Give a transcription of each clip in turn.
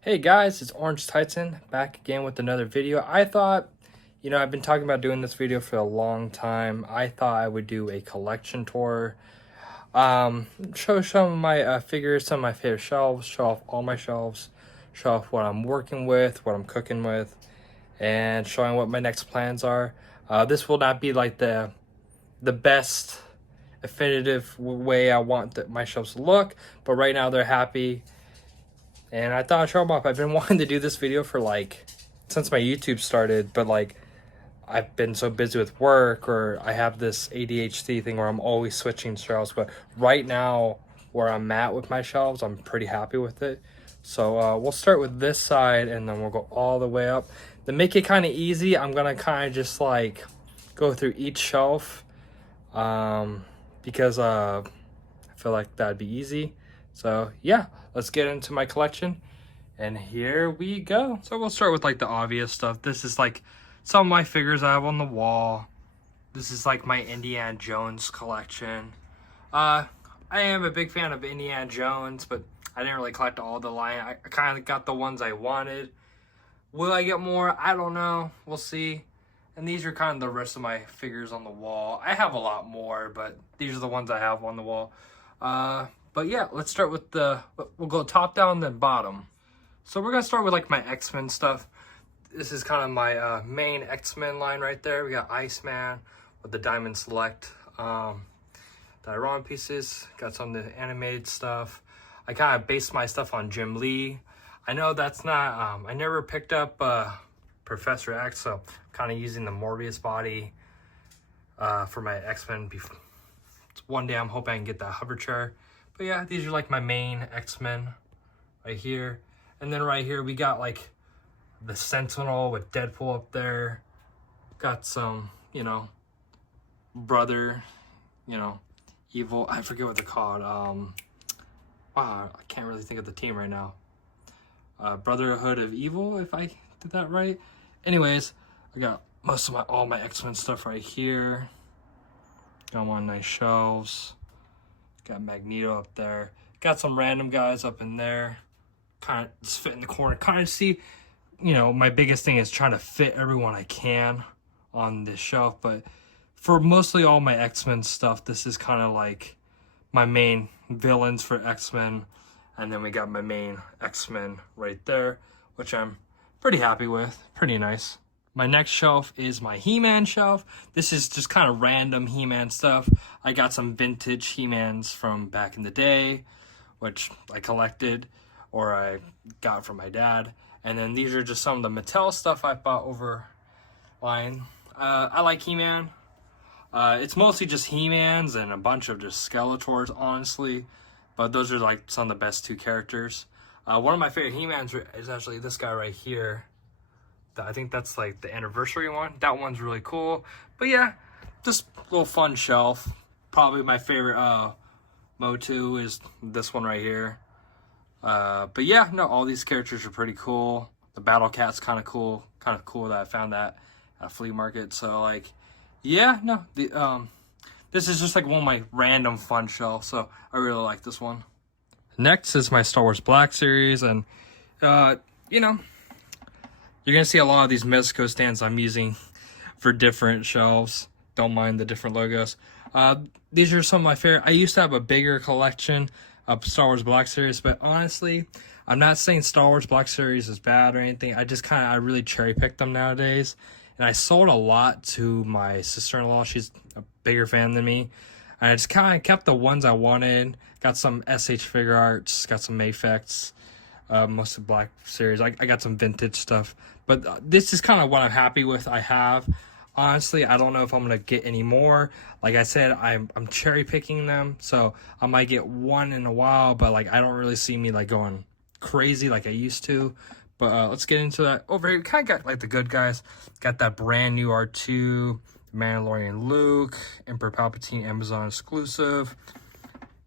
Hey guys, it's Orange Titan back again with another video. I thought, I've been talking about doing this video for a long time. I thought I would do a collection tour, show some of my figures, some of my favorite shelves, show off all my shelves, show off what I'm working with, what I'm cooking with, and showing what my next plans are. This will not be like the best definitive way I want my shelves to look, but right now they're happy. And I thought I'd show them off. I've been wanting to do this video for since my YouTube started, but I've been so busy with work, or I have this ADHD thing where I'm always switching shelves. But right now, where I'm at with my shelves, I'm pretty happy with it. So we'll start with this side and then we'll go all the way up. To make it kind of easy, I'm gonna kind of just go through each shelf because I feel like that'd be easy. So yeah, let's get into my collection, and here we go. So we'll start with the obvious stuff. This is some of my figures I have on the wall. This is my Indiana Jones collection. I am a big fan of Indiana Jones, but I didn't really collect all the line. I kind of got the ones I wanted. Will I get more? I don't know. We'll see. And these are kind of the rest of my figures on the wall. I have a lot more, but these are the ones I have on the wall. But yeah, let's start with we'll go top down then bottom. So we're gonna start with my X-Men stuff. This is kind of my main X-Men line right there. We got Iceman with the Diamond Select diorama pieces. Got some of the animated stuff. I kind of based my stuff on Jim Lee. I know that's not, I never picked up Professor X, so I'm kind of using the Morbius body for my X-Men. One day I'm hoping I can get that hover chair. But yeah, these are my main X-Men right here. And then right here we got the Sentinel with Deadpool up there. Got some, brother, evil. I forget what they're called. Wow, I can't really think of the team right now. Brotherhood of Evil, if I did that right. Anyways, I got most of all my X-Men stuff right here. Got them on nice shelves. Got Magneto up there. Got some random guys up in there. Kind of just fit in the corner. Kind of see, my biggest thing is trying to fit everyone I can on this shelf. But for mostly all my X-Men stuff, this is kind of my main villains for X-Men. And then we got my main X-Men right there, which I'm pretty happy with. Pretty nice. My next shelf is my He-Man shelf. This is just kind of random He-Man stuff. I got some vintage He-Mans from back in the day, which I collected or I got from my dad. And then these are just some of the Mattel stuff I bought over line. I like He-Man. It's mostly just He-Mans and a bunch of just Skeletors, honestly. But those are some of the best two characters. One of my favorite He-Mans is actually this guy right here. I think that's the anniversary one. That one's really cool. But yeah, just a little fun shelf. Probably my favorite Motu is this one right here. But yeah, no, all these characters are pretty cool. The Battle Cat's kind of cool. Kind of cool that I found that at a flea market. So yeah, no, this is just one of my random fun shelves. So I really like this one. Next is my Star Wars Black Series, and you're going to see a lot of these Mezco stands I'm using for different shelves. Don't mind the different logos. These are some of my favorite. I used to have a bigger collection of Star Wars Black Series, but honestly, I'm not saying Star Wars Black Series is bad or anything. I really cherry picked them nowadays. And I sold a lot to my sister-in-law. She's a bigger fan than me. And I just kind of kept the ones I wanted. Got some SH Figure Arts, got some Mafex. Most of Black Series. I got some vintage stuff, but this is kind of what I'm happy with. I have, honestly, I don't know if I'm gonna get any more. Like I said, I'm cherry picking them, so I might get one in a while, but I don't really see me going crazy like I used to. But let's get into that. Over here, we kind of got the good guys. Got that brand new R2, Mandalorian Luke, Emperor Palpatine, Amazon exclusive.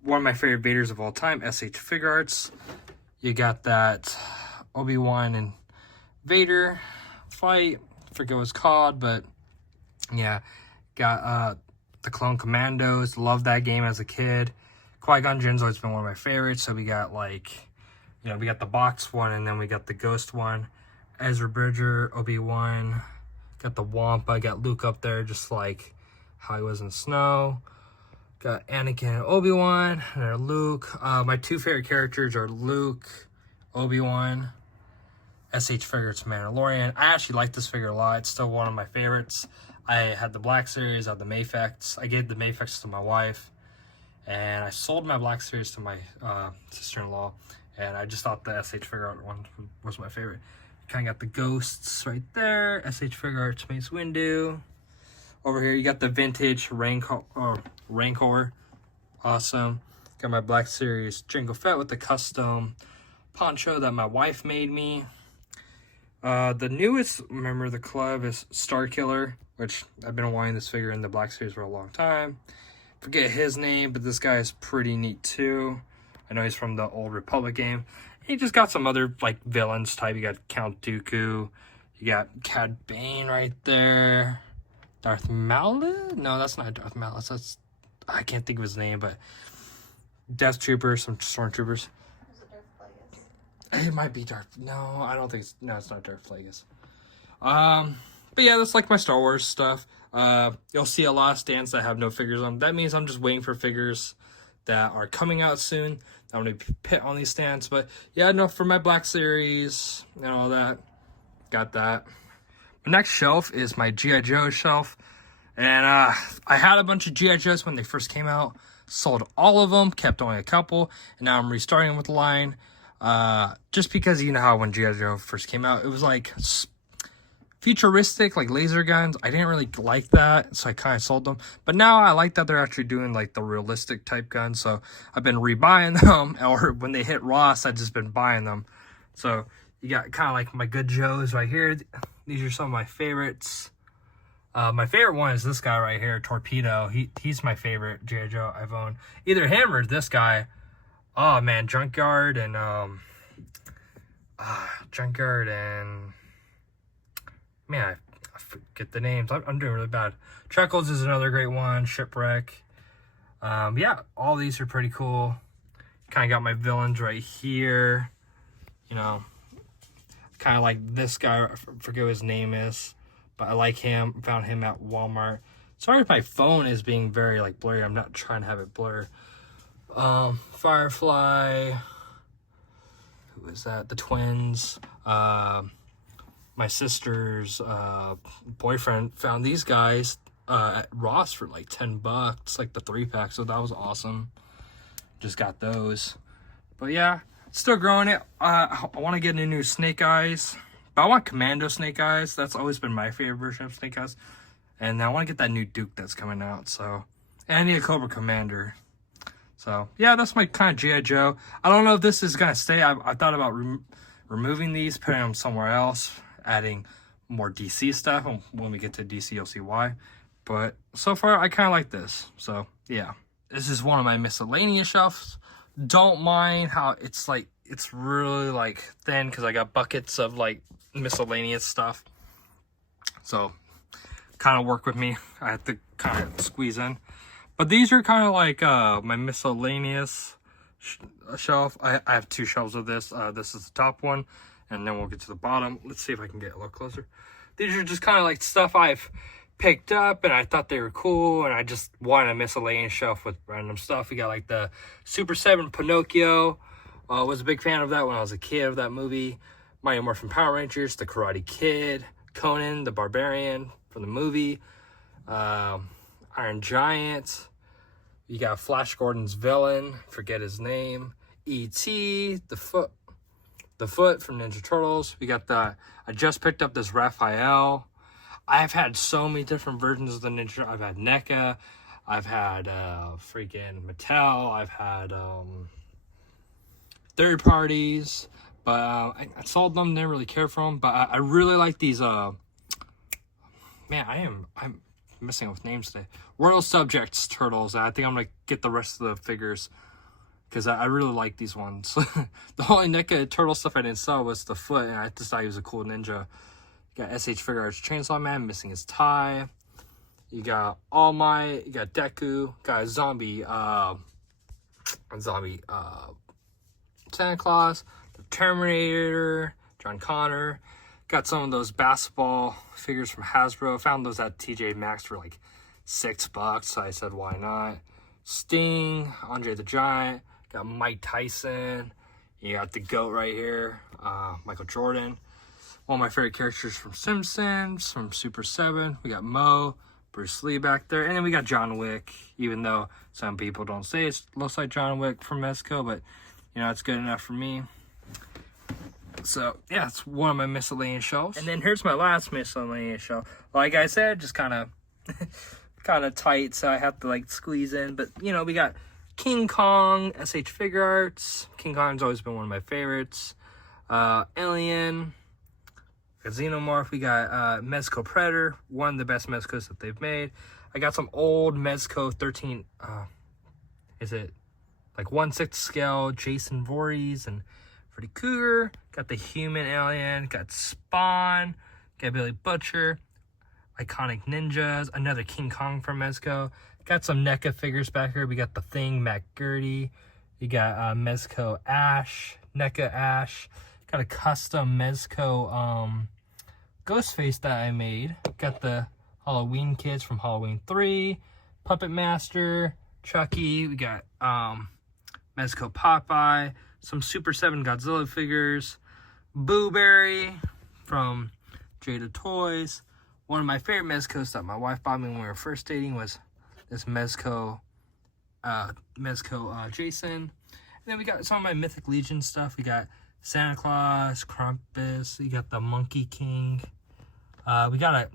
One of my favorite Vaders of all time, SH Figure Arts. You got that Obi-Wan and Vader fight. I forget what it's called, but yeah. Got the Clone Commandos. Loved that game as a kid. Qui-Gon Jinn's always been one of my favorites. So we got You know, we got the box one, and then we got the ghost one. Ezra Bridger, Obi-Wan. Got the Wampa, got Luke up there, just like how he was in Snow. Got Anakin and Obi-Wan, and then Luke. My two favorite characters are Luke, Obi-Wan. SH figure, it's Mandalorian. I actually like this figure a lot. It's still one of my favorites. I had the Black Series, I had the Mafex. I gave the Mafex to my wife, and I sold my Black Series to my sister-in-law, and I just thought the SH figure art one was my favorite. Kind of got the ghosts right there. SH figure arts Mace Windu. Over here, you got the vintage Rancor. Awesome. Got my Black Series Jango Fett with the custom poncho that my wife made me. The newest member of the club is Starkiller, which I've been wanting this figure in the Black Series for a long time. Forget his name, but this guy is pretty neat too. I know he's from the Old Republic game. He just got some other like villains type. You got Count Dooku. You got Cad Bane right there. Darth Maul? No, that's not Darth Maul. That's I can't think of his name, but Death Troopers, some Stormtroopers. Is it Darth Plagueis? It might be Darth. No, I don't think. No, it's not Darth Plagueis. But yeah, that's like my Star Wars stuff. You'll see a lot of stands that have no figures on. That means I'm just waiting for figures that are coming out soon. I'm going to pit on these stands. But yeah, no, for my Black Series and all that, got that. My next shelf is my G.I. Joe shelf. And I had a bunch of G.I. Joes when they first came out. Sold all of them, kept only a couple. And now I'm restarting with the line. Just because you know how when G.I. Joe first came out, it was like futuristic, like laser guns. I didn't really like that, so I kind of sold them. But now I like that they're actually doing like the realistic type guns, so I've been rebuying them, or when they hit Ross, I've just been buying them. So you got kind of like my good Joes right here. These are some of my favorites. My favorite one is this guy right here, Torpedo. He's my favorite G.I. Joe I've owned. Either him or this guy. Oh man, Junkyard and man, I forget the names. I'm doing really bad. Chuckles is another great one. Shipwreck. Yeah, all these are pretty cool. Kind of got my villains right here. You know, kind of like this guy. I forget what his name is, but I like him. Found him at Walmart. Sorry if my phone is being very like blurry. I'm not trying to have it blur. Firefly. Who is that? The twins. My sister's boyfriend found these guys at Ross for like $10, like the 3-pack, so that was awesome. Just got those. But yeah, still growing it. I want to get a new Snake Eyes, but I want Commando Snake Eyes. That's always been my favorite version of Snake Eyes. And I want to get that new Duke that's coming out, so. And I need a Cobra Commander. So yeah, that's my kind of G.I. Joe. I don't know if this is going to stay. I thought about removing these, putting them somewhere else, adding more DC stuff. When we get to DC, you'll see why. But so far, I kind of like this. So yeah, this is one of my miscellaneous shelves. Don't mind how it's like, it's really like thin because I got buckets of like miscellaneous stuff. So kind of work with me. I have to kind of squeeze in. But these are kind of like my miscellaneous shelf. I have two shelves of this. This is the top one, and then we'll get to the bottom. Let's see if I can get a little closer. These are just kind of like stuff I've picked up, and I thought they were cool, and I just wanted a miscellaneous shelf with random stuff. We got like the Super 7 Pinocchio. Was a big fan of that when I was a kid, of that movie. Mighty Morphin Power Rangers, The Karate Kid, Conan the Barbarian from the movie, Iron Giant. You got Flash Gordon's villain, forget his name. E.T., the Foot from Ninja Turtles. We got I just picked up this Raphael. I've had so many different versions of the Ninja. I've had NECA. I've had freaking Mattel. I've had third parties. But I sold them, didn't really care for them. But I really like these. Man, I'm messing up with names today. Royal Subjects Turtles. I think I'm gonna get the rest of the figures because I really like these ones. The only NECA turtle stuff I didn't sell was the foot, and I just thought he was a cool ninja. You got SH Figure Arts Chainsaw Man missing his tie. You got All Might. You got Deku. Got a zombie Santa Claus. Terminator, John Connor. Got some of those basketball figures from Hasbro. Found those at TJ Maxx for like $6. So I said, why not? Sting, Andre the Giant. Got Mike Tyson. You got the GOAT right here, Michael Jordan. One of my favorite characters from Simpsons, from Super 7. We got Mo, Bruce Lee back there. And then we got John Wick, even though some people don't say it looks like John Wick from Mezco, but, you know, it's good enough for me. So, yeah, it's one of my miscellaneous shelves. And then here's my last miscellaneous shelf. Like I said, just kind of tight, so I have to, like, squeeze in. But, you know, we got King Kong, SH Figure Arts. King Kong's always been one of my favorites. Alien. Xenomorph. We got Mezco Predator, one of the best Mezcos that they've made. I got some old Mezco 13, is it like 1/6 scale Jason Voorhees and Freddy Krueger. Got the Human Alien, got Spawn, got Billy Butcher, Iconic Ninjas, another King Kong from Mezco. Got some NECA figures back here. We got The Thing, Matt Gertie. You got Mezco Ash, NECA Ash. Got a custom Mezco Ghostface that I made. Got the Halloween kids from Halloween 3. Puppet Master, Chucky. We got Mezco Popeye. Some Super 7 Godzilla figures. Boo Berry from Jada Toys. One of my favorite Mezcos that my wife bought me when we were first dating was this Mezco Jason. And then we got some of my Mythic Legion stuff. We got Santa Claus, Krampus. You got the Monkey King. We got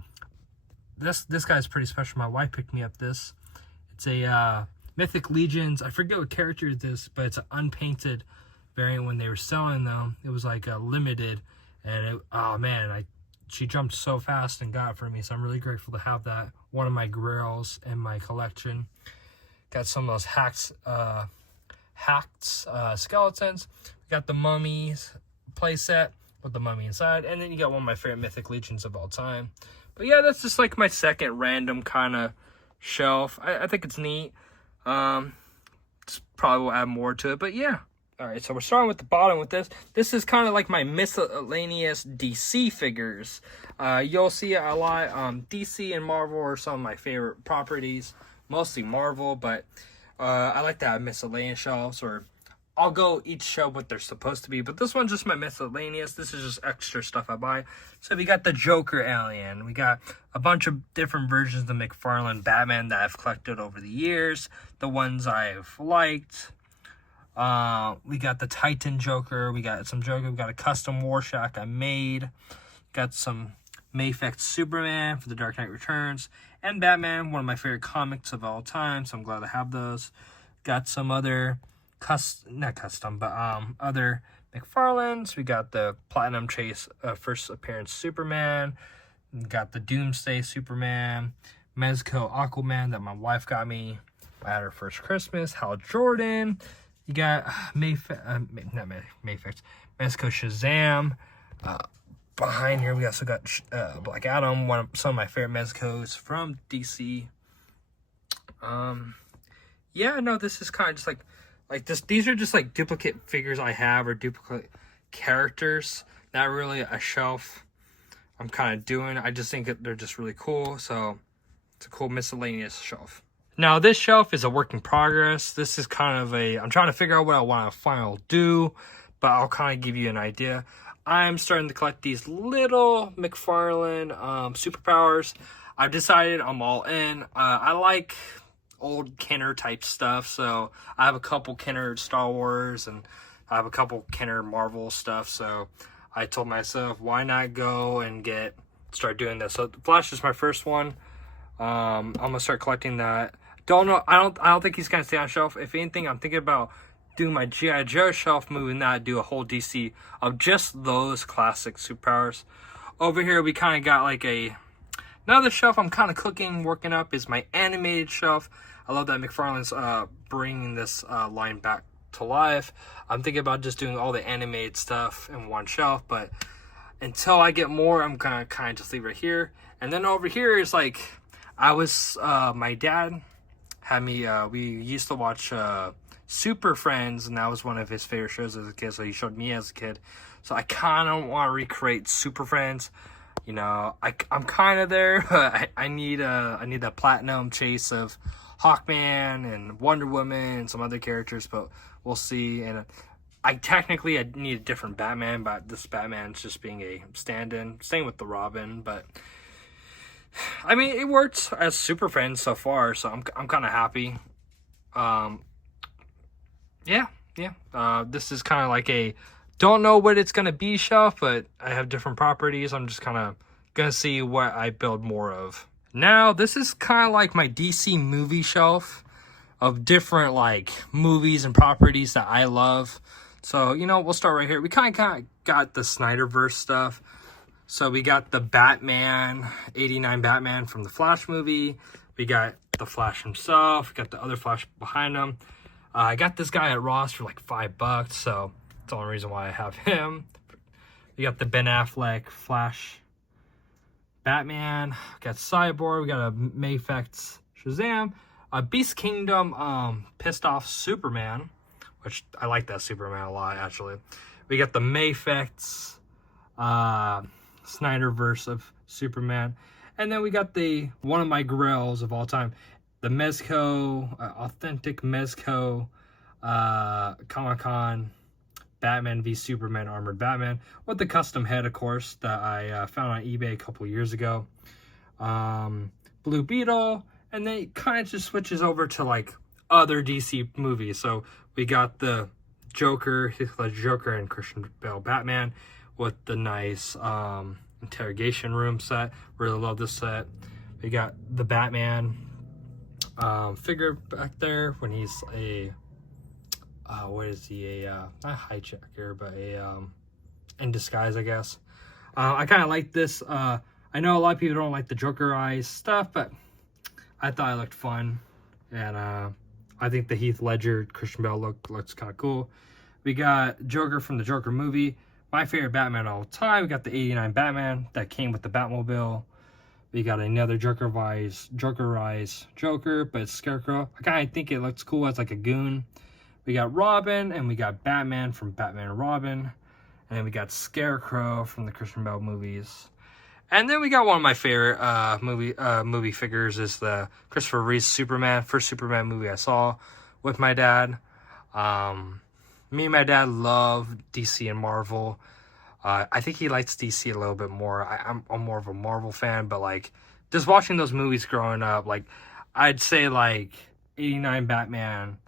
this guy's pretty special. My wife picked me up this. It's a Mythic Legions. I forget what character it is, but it's an unpainted variant. When they were selling them, it was like a limited, and oh man, she jumped so fast and got it for me. So I'm really grateful to have that. One of my grails in my collection. Got some of those hacked skeletons. Got the Mummies playset with the mummy inside. And then you got one of my favorite Mythic Legions of all time. But yeah, that's just like my second random kind of shelf. I think it's neat. Just probably will add more to it. But yeah. Alright, so we're starting with the bottom with this. This is kind of like my miscellaneous DC figures. You'll see it a lot. DC and Marvel are some of my favorite properties. Mostly Marvel, but I like to have miscellaneous shelves, or I'll go each shelf what they're supposed to be. But this one's just my miscellaneous. This is just extra stuff I buy. So we got the Joker Alien. We got a bunch of different versions of the McFarlane Batman that I've collected over the years. The ones I've liked. We got the Titan Joker. We got some Joker. We got a custom Rorschach I made. Got some Mafex Superman for the Dark Knight Returns. And Batman, one of my favorite comics of all time. So I'm glad to have those. Got some other other McFarlanes. We got the Platinum Chase first appearance Superman. We got the Doomsday Superman. Mezco Aquaman that my wife got me at her first Christmas. Hal Jordan. You got Mezco Shazam. Behind here, we also got Black Adam, some of my favorite Mezcos from DC. Yeah, no, this is kind of just like this. These are just like duplicate figures I have, or duplicate characters. Not really a shelf I'm kind of doing. I just think that they're just really cool. So it's a cool miscellaneous shelf. Now, this shelf is a work in progress. This is kind of I'm trying to figure out what I want to finally do, but I'll kind of give you an idea. I'm starting to collect these little McFarlane superpowers. I've decided I'm all in. I like old Kenner type stuff, so I have a couple Kenner Star Wars, and I have a couple Kenner Marvel stuff, so I told myself, why not go and start doing this. So Flash is my first one. I'm gonna start collecting that. Don't know. I don't think he's gonna stay on shelf. If anything, I'm thinking about doing my G.I. Joe shelf, moving that, do a whole DC of just those classic superpowers. Over here, we kind of got like another shelf I'm kind of working up is my animated shelf. I love that McFarlane's bringing this line back to life. I'm thinking about just doing all the animated stuff in one shelf, but until I get more, I'm gonna kind of just leave it here. And then over here is like, my dad had me, we used to watch Super Friends, and that was one of his favorite shows as a kid, so he showed me as a kid. So I kind of want to recreate Super Friends. You know, I'm kind of there, but I need that platinum chase of Hawkman and Wonder Woman and some other characters, but we'll see. And I need a different Batman, but this Batman's just being a stand-in. Same with the Robin, but I mean, it worked as Super Friends so far, so I'm kind of happy. This is kind of like a don't know what it's gonna be shelf, but I have different properties. I'm just kind of gonna see what I build more of. Now, this is kind of like my DC movie shelf of different like movies and properties that I love. So, you know, we'll start right here. We kind of got the Snyderverse stuff. So we got the Batman, 89 Batman from the Flash movie. We got the Flash himself. We got the other Flash behind him. I got this guy at Ross for like $5, so that's the only reason why I have him. We got the Ben Affleck Flash Batman. We got Cyborg. We got a Mafex Shazam. A Beast Kingdom Pissed Off Superman, which I like that Superman a lot, actually. We got the Mafex Snyderverse of Superman. And then we got one of my grails of all time, the Mezco, authentic Mezco Comic-Con Batman v Superman Armored Batman with the custom head, of course, that I found on eBay a couple years ago. Blue Beetle, and then it kind of just switches over to like other DC movies. So we got the Joker, Heath Ledger Joker, and Christian Bale Batman with the nice interrogation room set. Really love this set. We got the Batman figure back there when he's a what is he, not a hijacker, but a in disguise, I guess. I kind of like this. I know a lot of people don't like the Joker eyes stuff, but I thought it looked fun, and I think the Heath Ledger Christian Bale looks kind of cool. We got Joker from the Joker movie, my favorite Batman of all time. We got the 89 Batman that came with the Batmobile. We got another Joker, but it's Scarecrow. I kind of think it looks cool as like a goon. We got Robin, and we got Batman from Batman and Robin. And then we got Scarecrow from the Christian Bale movies. And then we got one of my favorite movie figures is the Christopher Reeve Superman, first Superman movie I saw with my dad. Me and my dad love DC and Marvel. I think he likes DC a little bit more. I'm more of a Marvel fan, but like just watching those movies growing up, like I'd say like 89 Batman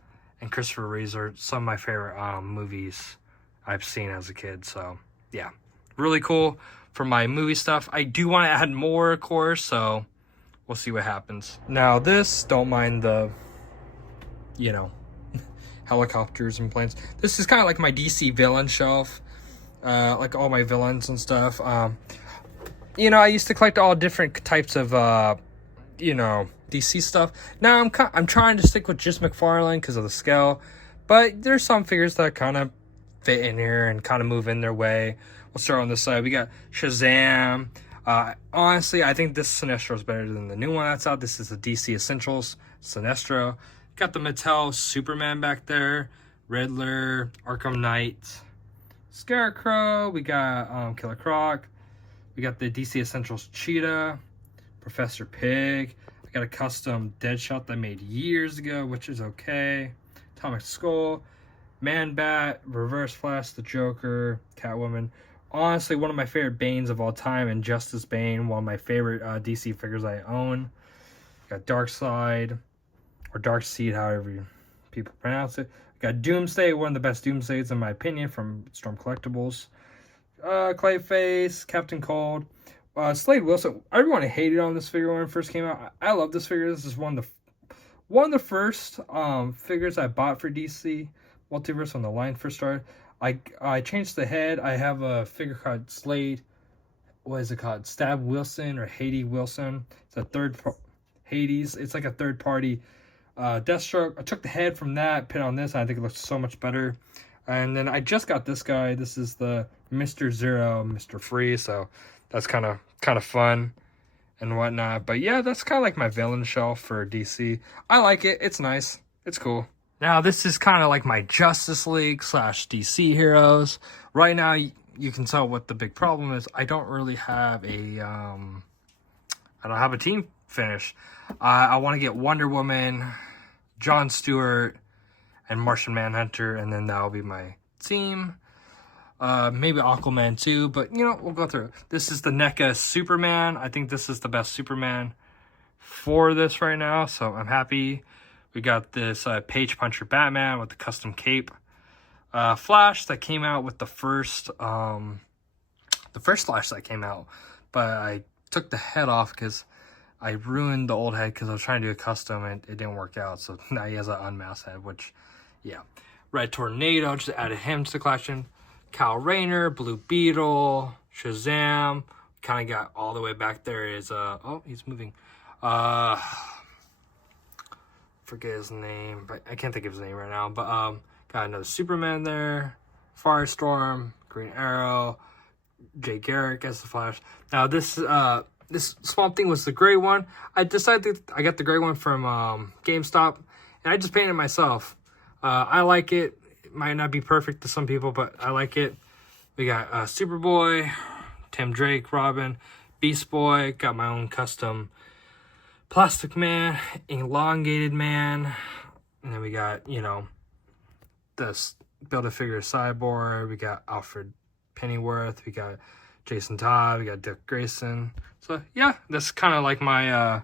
and Christopher Reeve are some of my favorite movies I've seen as a kid. So yeah, really cool for my movie stuff. I do want to add more, of course, so we'll see what happens. Now this, don't mind the, you know, helicopters and planes. This is kind of like my DC villain shelf. Like all my villains and stuff. You know, I used to collect all different types of, you know, DC stuff. Now I'm trying to stick with just McFarlane because of the scale, but there's some figures that kind of fit in here and kind of move in their way. We'll start on this side. We got Shazam. Honestly, I think this Sinestro is better than the new one that's out. This is the DC Essentials Sinestro. Got the Mattel Superman back there. Riddler, Arkham Knight, Scarecrow. We got Killer Croc. We got the DC Essentials Cheetah, Professor Pig. I got a custom Deadshot that I made years ago, which is okay. Atomic Skull, Man-Bat, Reverse Flash, the Joker, Catwoman. Honestly, one of my favorite Banes of all time, and Justice Bane, one of my favorite DC figures I own. Got Darkseid, or Darkseid, however people pronounce it. Got Doomsday, one of the best Doomsdays in my opinion from Storm Collectibles. Clayface, Captain Cold, Slade Wilson. Everyone hated on this figure when it first came out. I love this figure. This is one of the first figures I bought for DC Multiverse when the line first started. I changed the head. I have a figure called Slade. What is it called? Stab Wilson or Hades Wilson. It's a Hades. It's like a third party Deathstroke. I took the head from that, put on this, and I think it looks so much better. And then I just got this guy. This is the Mr. Zero, Mr. Freeze. So that's kind of fun and whatnot. But yeah, that's kind of like my villain shelf for DC. I like it. It's nice. It's cool. Now, this is kind of like my Justice League / DC heroes. Right now, you can tell what the big problem is. I don't really have I don't have a team finish. I want to get Wonder Woman, Jon Stewart, and Martian Manhunter, and then that'll be my team. Maybe Aquaman too, but you know, we'll go through it. This is the NECA Superman. I think this is the best Superman for this right now, so I'm happy. We got this Page Puncher Batman with the custom cape. Flash that came out with the first Flash that came out, but I took the head off because I ruined the old head because I was trying to do a custom and it didn't work out. So now he has an unmasked head, which, yeah. Red Tornado, just added him to the collection. Kyle Rayner, Blue Beetle, Shazam. Kind of got all the way back there is, oh, he's moving. Forget his name, but I can't think of his name right now. But got another Superman there, Firestorm, Green Arrow, Jay Garrick as the Flash. Now this Swamp Thing was the gray one. I decided I got the gray one from GameStop, and I just painted it myself. I like it. It might not be perfect to some people, but I like it. We got Superboy, Tim Drake, Robin, Beast Boy. Got my own custom Plastic Man, Elongated Man, and then we got, you know, this Build-A-Figure Cyborg. We got Alfred Pennyworth. We got Jason Todd. We got Dick Grayson. So yeah, that's kind of like my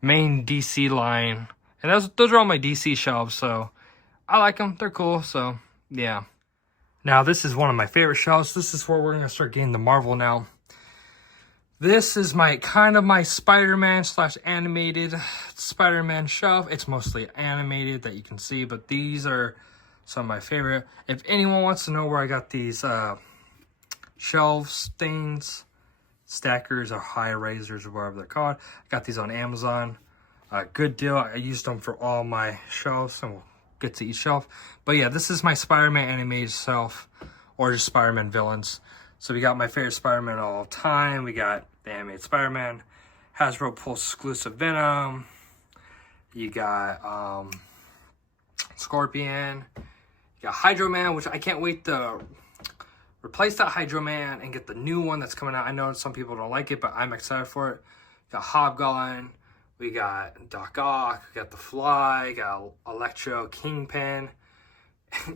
main DC line, and those are all my DC shelves. So I like them. They're cool. So yeah. Now this is one of my favorite shelves. This is where we're gonna start getting the Marvel now. This is my Spider-Man / animated Spider-Man shelf. It's mostly animated that you can see, but these are some of my favorite. If anyone wants to know where I got these shelf stains, stackers, or high raisers, or whatever they're called, I got these on Amazon. Good deal. I used them for all my shelves, and we'll get to each shelf. But yeah, this is my Spider-Man animated shelf, or just Spider-Man villains. So we got my favorite Spider-Man of all time. We got the animated Spider-Man, Hasbro Pulse exclusive Venom. You got Scorpion. You got Hydro Man, which I can't wait to replace that Hydro Man and get the new one that's coming out. I know some people don't like it, but I'm excited for it. Got Hobgoblin. We got Doc Ock. We got The Fly. Got Electro, Kingpin,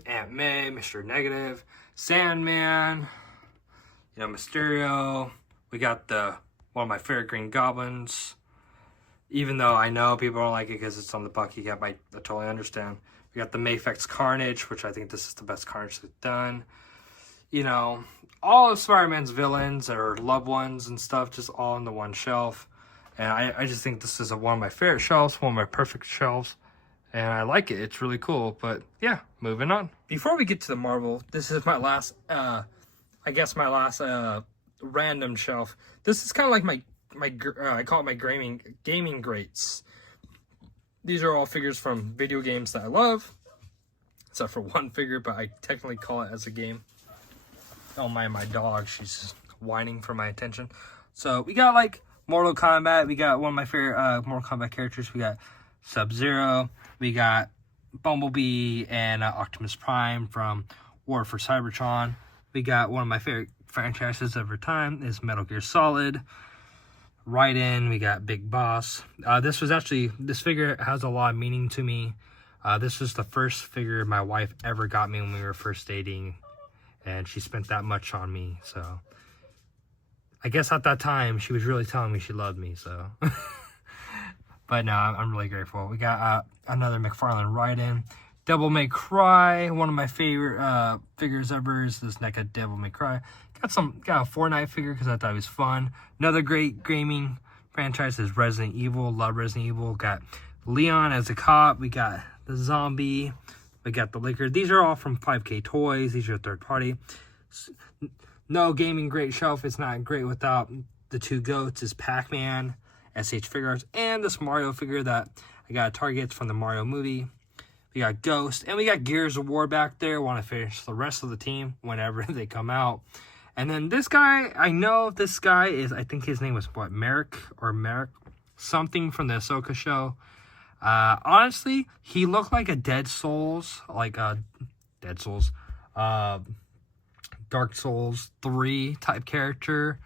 Aunt May, Mr. Negative, Sandman. You know, Mysterio. We got one of my favorite Green Goblins. Even though I know people don't like it because it's on the Bucky Cap, I totally understand. We got the Mafex Carnage, which I think this is the best Carnage they've done. You know, all of Spider-Man's villains or loved ones and stuff, just all in the one shelf. And I just think this is one of my favorite shelves, one of my perfect shelves. And I like it. It's really cool. But yeah, moving on. Before we get to the Marvel, this is my last... I guess my last random shelf. This is kind of like my I call it my gaming greats. These are all figures from video games that I love, except for one figure, but I technically call it as a game. Don't mind my dog; she's whining for my attention. So we got like Mortal Kombat. We got one of my favorite Mortal Kombat characters. We got Sub-Zero. We got Bumblebee and Optimus Prime from War for Cybertron. We got one of my favorite franchises of our time is Metal Gear Solid. Raiden, we got Big Boss. This figure has a lot of meaning to me. This was the first figure my wife ever got me when we were first dating, and she spent that much on me. So I guess at that time she was really telling me she loved me. So, but no, I'm really grateful. We got another McFarlane Raiden. Devil May Cry, one of my favorite figures ever is this NECA Devil May Cry. Got a Fortnite figure because I thought it was fun. Another great gaming franchise is Resident Evil. Love Resident Evil. Got Leon as a cop. We got the zombie. We got the liquor. These are all from 5K Toys. These are third party. No gaming great shelf is not great without the two goats is Pac-Man, SH Figuarts, and this Mario figure that I got at Target from the Mario movie. We got Ghost, and we got Gears of War back there. Want to finish the rest of the team whenever they come out. And then this guy, I know this guy is, I think his name was what, Merrick, something from the Ahsoka show. Honestly, he looked like a Dead Souls, Dark Souls 3 type character,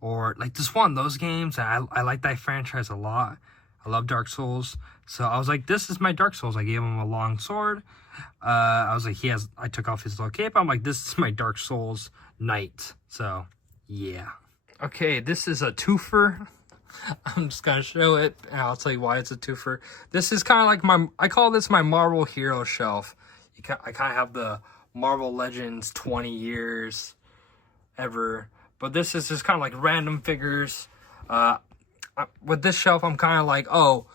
or like just one of those games. I like that franchise a lot. I love Dark Souls, so I was like, this is my Dark Souls. I gave him a long sword. I was like, I took off his little cape. I'm like, this is my Dark Souls knight. So yeah. Okay, this is a twofer. I'm just gonna show it, and I'll tell you why it's a twofer. This is kind of like I call this my Marvel Hero shelf. I kind of have the Marvel Legends 20 years ever, but this is just kind of like random figures. With this shelf, I'm kind of like, oh,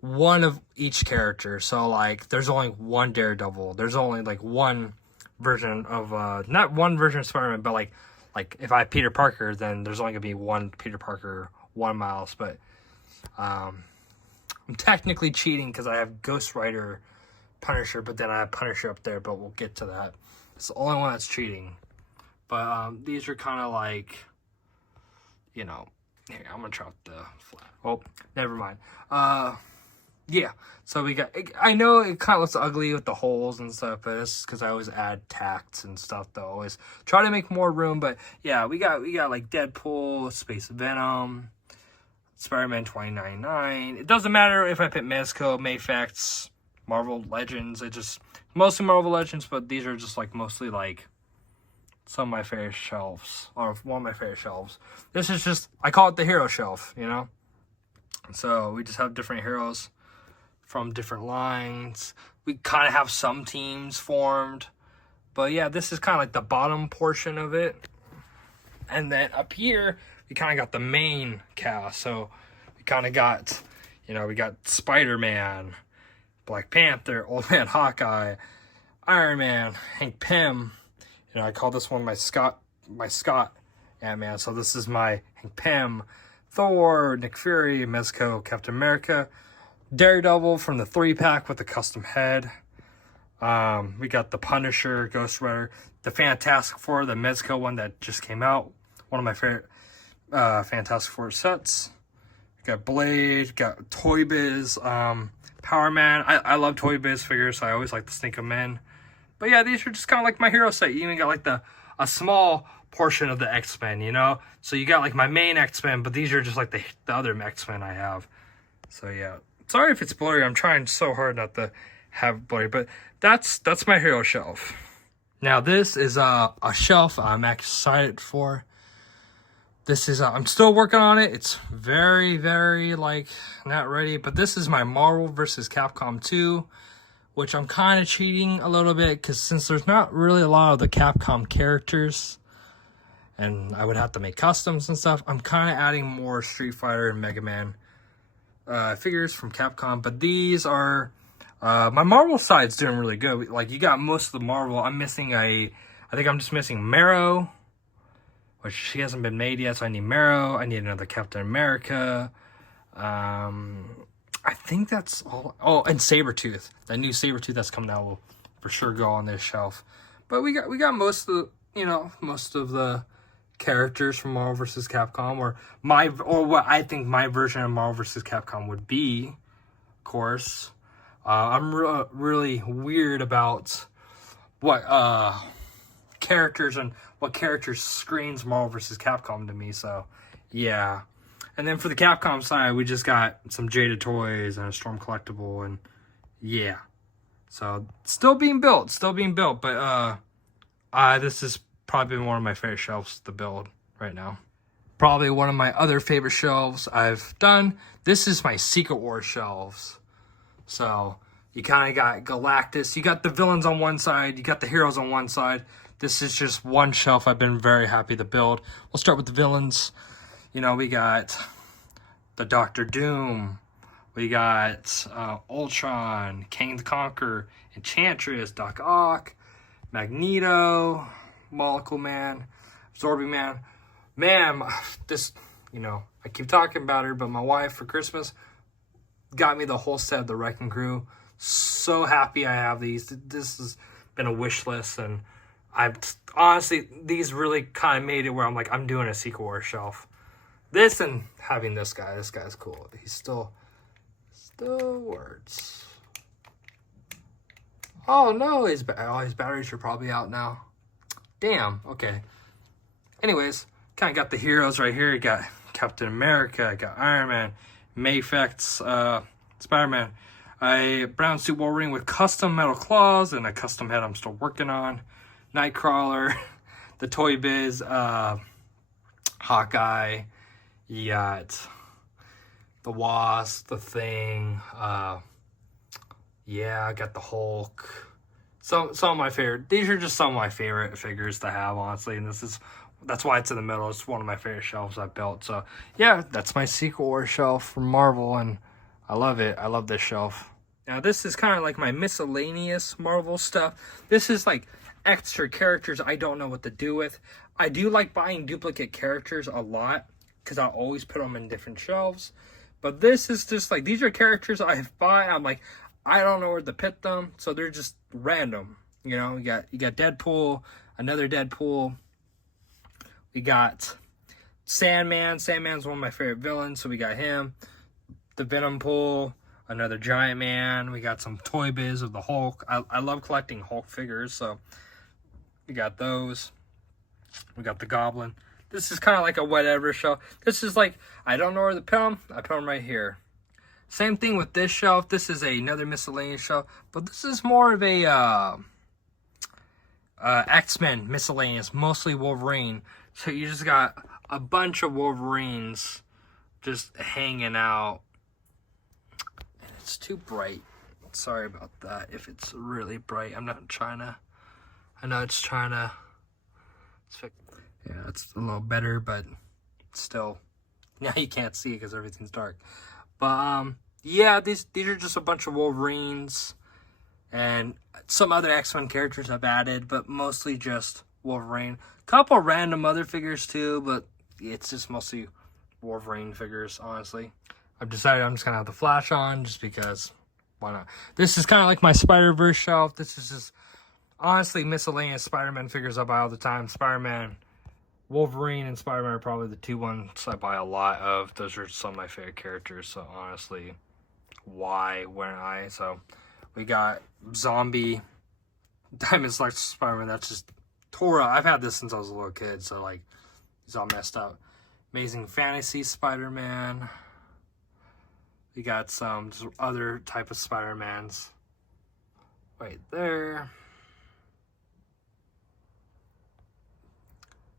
one of each character. So like, there's only one Daredevil. There's only like one version of not one version of Spider-Man, but like if I have Peter Parker, then there's only gonna be one Peter Parker, one Miles. But I'm technically cheating because I have Ghost Rider, Punisher, but then I have Punisher up there. But we'll get to that. It's the only one that's cheating. But these are kind of like, you know, here, I'm gonna try out the flat. Oh, never mind. Yeah, so we got, I know it kind of looks ugly with the holes and stuff, but it's because I always add tacks and stuff to always try to make more room. But yeah, we got like Deadpool, Space Venom, Spider-Man 2099. It doesn't matter if I put Mezco, Mafex, Marvel Legends. It just, mostly Marvel Legends, but these are just like mostly like some of my favorite shelves, or one of my favorite shelves. This is just, I call it the hero shelf, you know? So we just have different heroes from different lines. We kind of have some teams formed. But yeah, this is kind of like the bottom portion of it. And then up here, we kind of got the main cast. So we kind of got, you know, we got Spider-Man, Black Panther, Old Man Hawkeye, Iron Man, Hank Pym. You know, I call this one my Scott Ant-Man. So this is my Hank Pym, Thor, Nick Fury, Mezco, Captain America, Daredevil from the 3-pack with the custom head. We got the Punisher, Ghost Rider, the Fantastic Four, the Mezco one that just came out. One of my favorite Fantastic Four sets. Got Blade, got Toy Biz, Power Man. I love Toy Biz figures, so I always like to sneak them in. But yeah, these are just kind of like my hero set. You even got like a small portion of the X-Men, you know? So you got like my main X-Men, but these are just like the other X-Men I have. So yeah. Sorry if it's blurry. I'm trying so hard not to have it blurry, but that's my hero shelf. Now this is a shelf I'm excited for. This is I'm still working on it. It's very, very like not ready, but this is my Marvel vs. Capcom 2, which I'm kind of cheating a little bit because since there's not really a lot of the Capcom characters, and I would have to make customs and stuff, I'm kind of adding more Street Fighter and Mega Man figures from Capcom. But these are my Marvel side's doing really good. Like, you got most of the Marvel. I think I'm just missing Marrow, which she hasn't been made yet, so I need Marrow. I need another Captain America. I think that's all. Oh, and Sabretooth. That new Sabretooth that's coming out will for sure go on this shelf. But we got most of the characters from Marvel vs. Capcom, or what I think my version of Marvel vs. Capcom would be, of course. I'm really weird about what characters and what characters screams Marvel vs. Capcom to me, so yeah. And then for the Capcom side, we just got some Jada toys and a Storm collectible, and yeah. So still being built, but this is probably one of my favorite shelves to build right now. Probably one of my other favorite shelves I've done. This is my Secret Wars shelves. So you kind of got Galactus. You got the villains on one side. You got the heroes on one side. This is just one shelf I've been very happy to build. We'll start with the villains. You know, we got the Doctor Doom. We got Ultron, Kang the Conqueror, Enchantress, Doc Ock, Magneto, Molecule Man, Absorbing Man. Man, this, you know, I keep talking about her, but my wife for Christmas got me the whole set of the Wrecking Crew. So happy I have these. This has been a wish list, and I've honestly, these really kind of made it where I'm like, I'm doing a Secret Wars shelf. This and having this guy. This guy's cool. He's still Stewards. Oh no, his batteries are probably out now. Damn. Okay. Anyways, kind of got the heroes right here. You got Captain America, got Iron Man, Mayfects, Spider-Man, a brown suit Wolverine with custom metal claws and a custom head I'm still working on, Nightcrawler, the Toy Biz, Hawkeye, you got the Wasp, the Thing, yeah, I got the Hulk. Some of my favorite, these are just some of my favorite figures to have, honestly, and that's why it's in the middle. It's one of my favorite shelves I've built. So yeah, that's my Secret Wars shelf from Marvel, and I love it. I love this shelf. Now this is kind of like my miscellaneous Marvel stuff. This is like extra characters I don't know what to do with. I do like buying duplicate characters a lot because I always put them in different shelves. But this is just like, these are characters I've bought. I'm like, I don't know where to put them, so they're just random. You know, you got Deadpool, another Deadpool. We got Sandman. Sandman's one of my favorite villains, so we got him. The Venom Pool, another Giant Man. We got some Toy Biz of the Hulk. I love collecting Hulk figures, so we got those. We got the Goblin. This is kind of like a whatever shelf. This is like, I don't know where to put them. I put them right here. Same thing with this shelf. This is another miscellaneous shelf, but this is more of a X-Men miscellaneous, mostly Wolverine. So you just got a bunch of Wolverines just hanging out. And it's too bright. Sorry about that. If it's really bright, I'm not trying to. I know it's trying to. Yeah, it's a little better, but still, now you can't see it because everything's dark. But yeah, these are just a bunch of Wolverines and some other X-Men characters I've added, but mostly just Wolverine. Couple random other figures too, but it's just mostly Wolverine figures, honestly. I've decided I'm just gonna have the Flash on just because, why not? This is kind of like my Spider-Verse shelf. This is just honestly miscellaneous Spider-Man figures I buy all the time. Spider-Man, Wolverine, and Spider-Man are probably the two ones I buy a lot of. Those are some of my favorite characters, so honestly, why wouldn't I? So we got Zombie, Diamond Slash Spider-Man. That's just Tora. I've had this since I was a little kid, so like, he's all messed up. Amazing Fantasy Spider-Man. We got some just other type of Spider-Mans right there.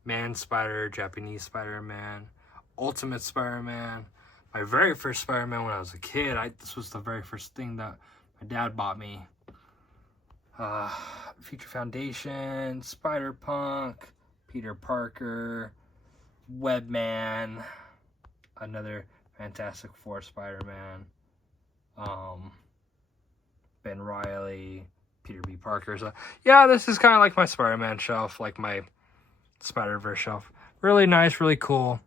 Man Spider, Japanese Spider-Man, Ultimate Spider-Man. My very first Spider-Man when I was a kid. This was the very first thing that my dad bought me. Future Foundation, Spider-Punk, Peter Parker, Webman, another Fantastic Four Spider-Man, Ben Reilly, Peter B. Parker. So yeah, this is kind of like my Spider-Man shelf, like my Spider-Verse shelf. Really nice, really cool.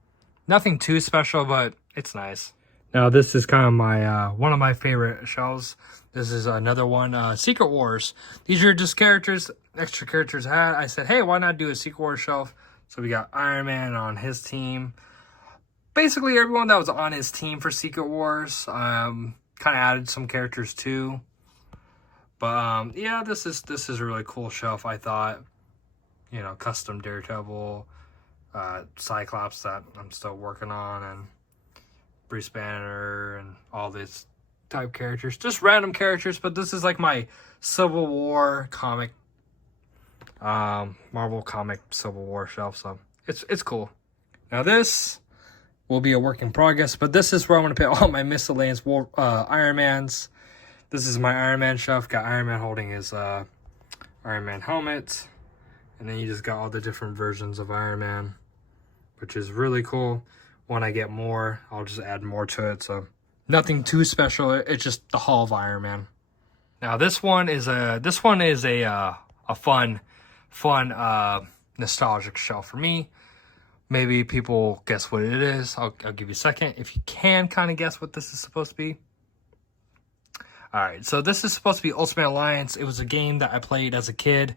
Nothing too special, but it's nice. Now this is kind of my one of my favorite shelves. This is another one, Secret Wars. These are just characters, extra characters I had. I said, hey, why not do a Secret Wars shelf? So we got Iron Man on his team. Basically everyone that was on his team for Secret Wars. Kind of added some characters too. But yeah, this is a really cool shelf, I thought. You know, custom Daredevil, Cyclops that I'm still working on, and Bruce Banner, and all these type characters. Just random characters, but this is like my Civil War comic, Marvel comic Civil War shelf, so it's cool. Now this will be a work in progress, but this is where I'm going to put all my miscellaneous Iron Mans. This is my Iron Man shelf. Got Iron Man holding his Iron Man helmet. And then you just got all the different versions of Iron Man, which is really cool. When I get more, I'll just add more to it. So nothing too special. It's just the Hall of Iron Man. Now this one is a fun nostalgic shelf for me. Maybe people guess what it is. I'll give you a second. If you can kind of guess what this is supposed to be. All right, so this is supposed to be Ultimate Alliance. It was a game that I played as a kid.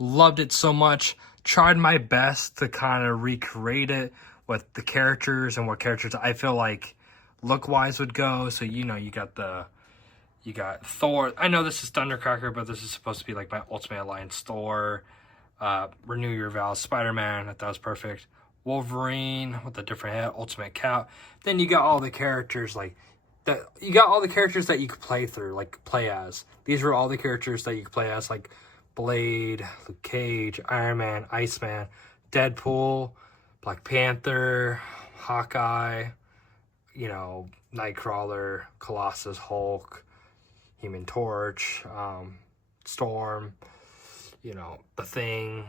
Loved it so much. Tried my best to kind of recreate it with the characters and what characters I feel like look-wise would go. So, you know, you got Thor. I know this is Thundercracker, but this is supposed to be like my Ultimate Alliance Thor. Renew Your Vows Spider-Man. I thought was perfect. Wolverine with a different head. Ultimate Cap. Then you got all the characters like that. You got all the characters that you could play through, like play as. These were all the characters that you could play as, like Blade, Luke Cage, Iron Man, Iceman, Deadpool, Black Panther, Hawkeye, you know, Nightcrawler, Colossus, Hulk, Human Torch, Storm, you know, The Thing,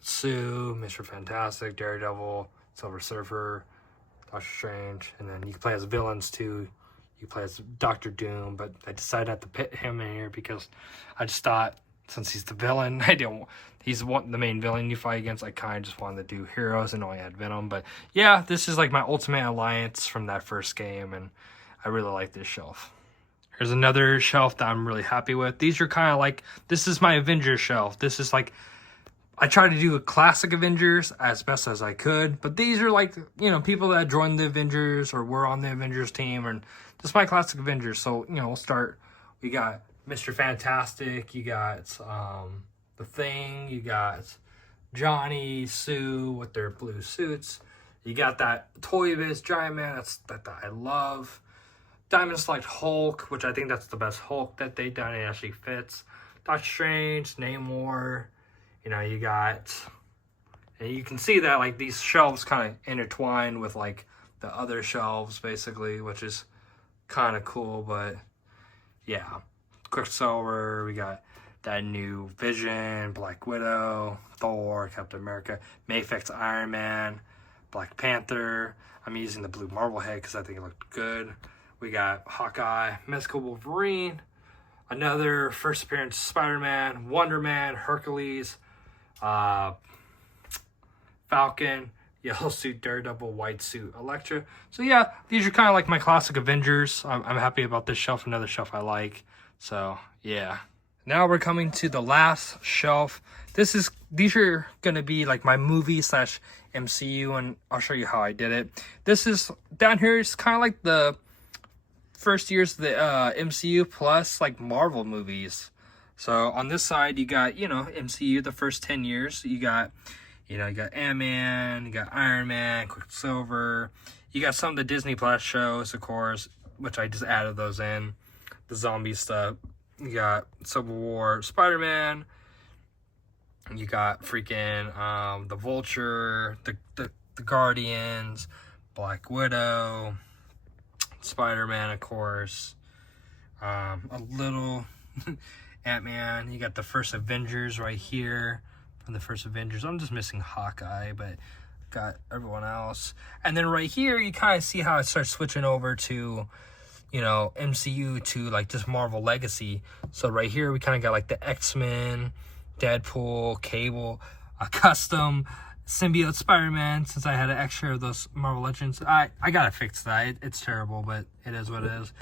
Sue, Mr. Fantastic, Daredevil, Silver Surfer, Doctor Strange, and then you can play as villains too. You play as Doctor Doom, but I decided not to put him in here because I just thought, since he's the villain, he's the main villain you fight against, I kind of just wanted to do heroes and only had Venom. But yeah, this is like my Ultimate Alliance from that first game, and I really like this shelf. Here's another shelf that I'm really happy with. These are kind of like, this is my Avengers shelf. This is like, I tried to do a classic Avengers as best as I could, but these are like, you know, people that joined the Avengers or were on the Avengers team, and just my classic Avengers. So, you know, we'll start. We got Mr. Fantastic, you got The Thing, you got Johnny, Sue with their blue suits. You got that Toy Biz Giant Man that I love. Diamond Select Hulk, which I think that's the best Hulk that they've done. It actually fits. Doctor Strange, Namor. You know, you got, and you can see that like these shelves kind of intertwine with like the other shelves basically, which is kind of cool. But yeah, Quicksilver, we got that new Vision, Black Widow, Thor, Captain America, Mafex Iron Man, Black Panther. I'm using the blue Marblehead because I think it looked good. We got Hawkeye, Mystical Wolverine, another first appearance Spider-Man, Wonder Man, Hercules, Falcon, yellow suit Daredevil, white suit Elektra. So yeah, these are kind of like my classic Avengers. I'm happy about this shelf, another shelf I like. So yeah. Now we're coming to the last shelf. These are going to be like my movie / MCU, and I'll show you how I did it. This is, down here is kind of like the first years of the MCU plus like Marvel movies. So on this side, you got, you know, MCU, the first 10 years. You got, you know, you got Ant-Man, you got Iron Man, Quicksilver. You got some of the Disney Plus shows, of course, which I just added those in. The zombie stuff. You got Civil War, Spider-Man. You got freaking the Vulture, the Guardians, Black Widow, Spider-Man, of course. A little Ant-Man. You got the first Avengers right here from the first Avengers. I'm just missing Hawkeye, but got everyone else. And then right here, you kind of see how it starts switching over to, you know, MCU to like just Marvel Legacy. So right here, we kind of got like the X-Men, Deadpool, Cable, a custom symbiote Spider-Man, since I had an extra of those Marvel Legends. I gotta fix that. It's terrible, but it is what it is.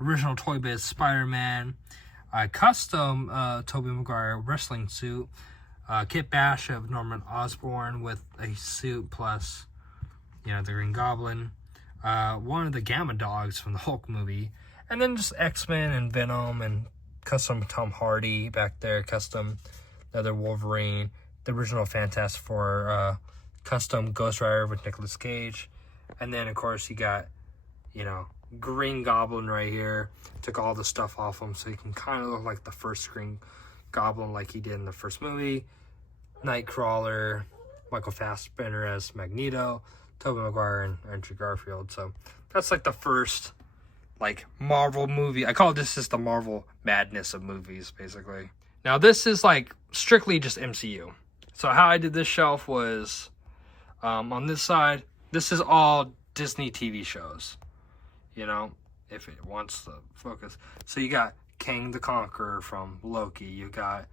Original Toy Biz Spider-Man, custom Tobey Maguire wrestling suit, Kit Bash of Norman Osborn with a suit plus, you know, the Green Goblin, one of the Gamma Dogs from the Hulk movie, and then just X-Men and Venom and custom Tom Hardy back there, custom another Wolverine, the original Fantastic Four, custom Ghost Rider with Nicolas Cage, and then of course you got, you know, Green Goblin right here. Took all the stuff off him so he can kind of look like the first Green Goblin like he did in the first movie. Nightcrawler, Michael Fassbender as Magneto, Tobey Maguire and Andrew Garfield. So that's like the first like Marvel movie. I call this just the Marvel madness of movies, basically. Now this is like strictly just MCU. So how I did this shelf was, on this side, this is all Disney TV shows, you know, if it wants to focus. So you got King the Conqueror from Loki. You got,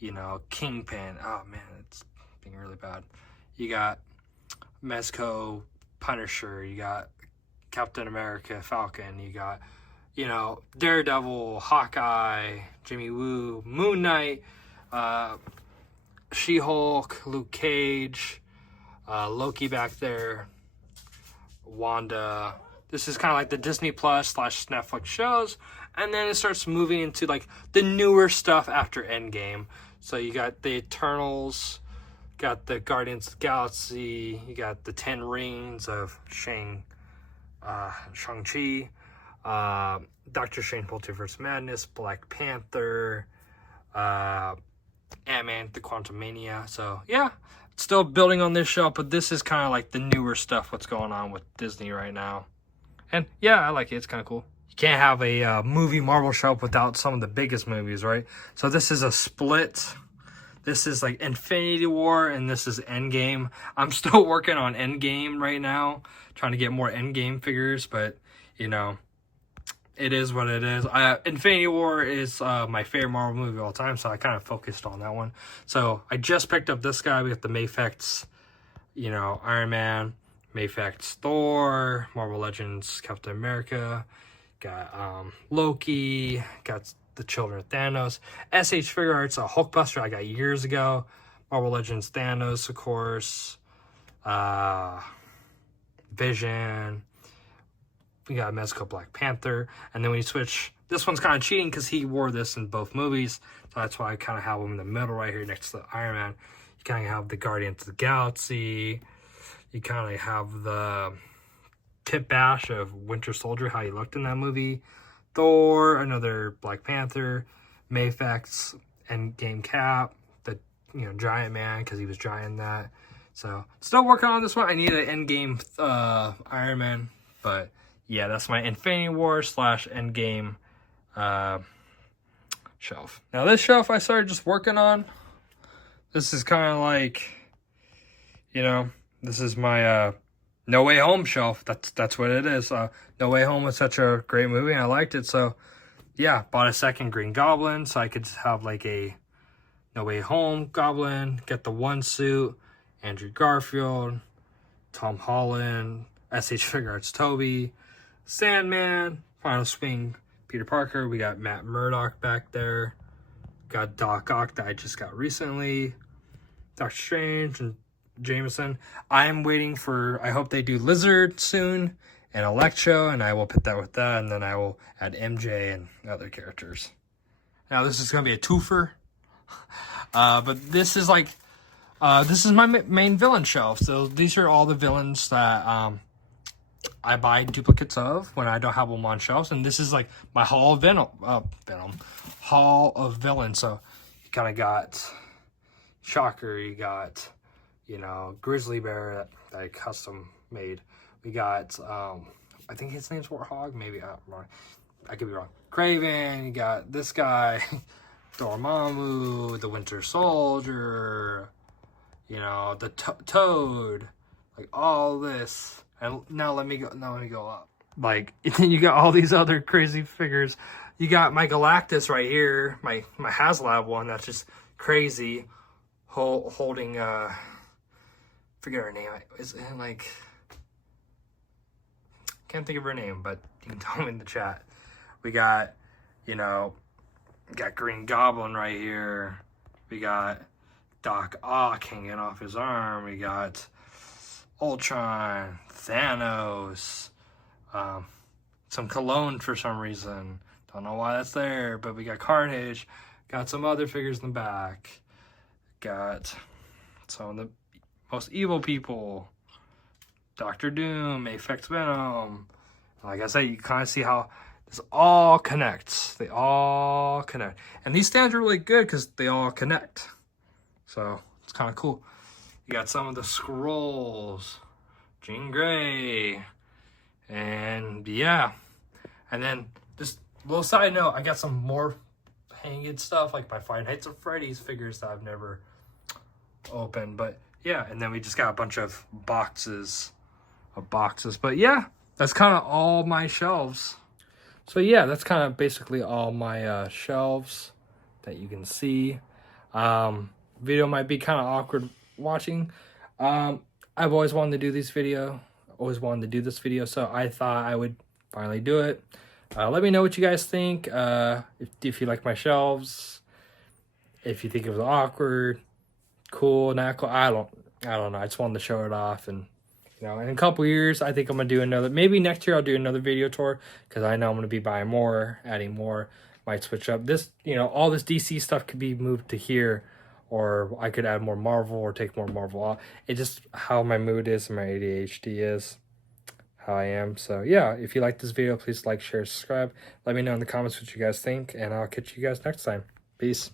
you know, Kingpin. Oh man, it's being really bad. You got Mezco, Punisher. You got Captain America, Falcon. You got, you know, Daredevil, Hawkeye, Jimmy Woo, Moon Knight, She-Hulk, Luke Cage, Loki back there, Wanda, This is kind of like the Disney Plus / Netflix shows. And then it starts moving into like the newer stuff after Endgame. So you got the Eternals, got the Guardians of the Galaxy, you got the 10 Rings of Shang-Chi, Doctor Strange Multiverse Madness, Black Panther, Ant-Man, the Quantumania. So yeah, still building on this show, but this is kind of like the newer stuff, what's going on with Disney right now. And yeah, I like it. It's kind of cool. You can't have a movie Marvel shelf without some of the biggest movies, right? So this is a split. This is like Infinity War, and this is Endgame. I'm still working on Endgame right now, trying to get more Endgame figures, but, you know, it is what it is. Infinity War is my favorite Marvel movie of all time, so I kind of focused on that one. So I just picked up this guy. We got the Mafex, you know, Iron Man, Mafex Thor, Marvel Legends Captain America, got Loki, got the Children of Thanos, SH Figure Arts, a Hulkbuster I got years ago, Marvel Legends Thanos, of course, Vision, we got Mezco Black Panther, and then when you switch, this one's kind of cheating because he wore this in both movies, so that's why I kind of have him in the middle right here next to the Iron Man. You kind of have the Guardians of the Galaxy, you kind of have the Kit Bash of Winter Soldier, how he looked in that movie, Thor, another Black Panther, Mafex, Endgame Cap, the, you know, Giant Man, because he was giant in that. So, still working on this one. I need an Endgame Iron Man, but yeah, that's my Infinity War / Endgame shelf. Now, this shelf I started just working on. This is kind of like, you know, this is my No Way Home shelf. That's what it is. No Way Home was such a great movie, and I liked it. So, yeah, bought a second Green Goblin so I could have like a No Way Home Goblin. Get the one suit, Andrew Garfield, Tom Holland, SH Figure Arts Toby, Sandman, Final Swing Peter Parker. We got Matt Murdock back there. Got Doc Ock that I just got recently. Doctor Strange and Jameson. I'm waiting for, I hope they do Lizard soon and Electro, and I will put that with that, and then I will add MJ and other characters. Now this is going to be a twofer, but this is like, this is my main villain shelf. So these are all the villains that I buy duplicates of when I don't have them on shelves, and this is like my Hall of Hall of Villains. So you kind of got Shocker, you got, you know, Grizzly Bear that I custom made. We got, I think his name's Warthog, maybe I'm wrong. I could be wrong. Kraven, you got this guy, Dormammu, the Winter Soldier, you know, the Toad, like all this. And now let me go up. Like, you got all these other crazy figures. You got my Galactus right here, my HasLab one that's just crazy, holding, forget her name. Is it like, can't think of her name, but you can tell me in the chat. We got, you know, got Green Goblin right here. We got Doc Ock hanging off his arm. We got Ultron, Thanos, some Cologne for some reason. Don't know why that's there, but we got Carnage. Got some other figures in the back. Got some of the most evil people. Doctor Doom, Mafex Venom. Like I said, you kind of see how this all connects. They all connect. And these stands are really good because they all connect. So it's kind of cool. You got some of the Skrulls, Jean Grey, and yeah. And then just a little side note, I got some more hanging stuff like my Five Nights at Freddy's figures that I've never opened. But yeah, and then we just got a bunch of boxes. But yeah, that's kind of all my shelves. So yeah, that's kind of basically all my shelves that you can see. Video might be kind of awkward watching. I've always wanted to do this video, so I thought I would finally do it. Let me know what you guys think. If you like my shelves, if you think it was awkward, cool, not cool. I don't know. I just wanted to show it off and You know, in a couple years, I think I'm going to do another, maybe next year I'll do another video tour, because I know I'm going to be buying more, adding more, might switch up. This, you know, all this DC stuff could be moved to here, or I could add more Marvel or take more Marvel off. It's just how my mood is and my ADHD is, how I am. So yeah, if you like this video, please like, share, subscribe. Let me know in the comments what you guys think, and I'll catch you guys next time. Peace.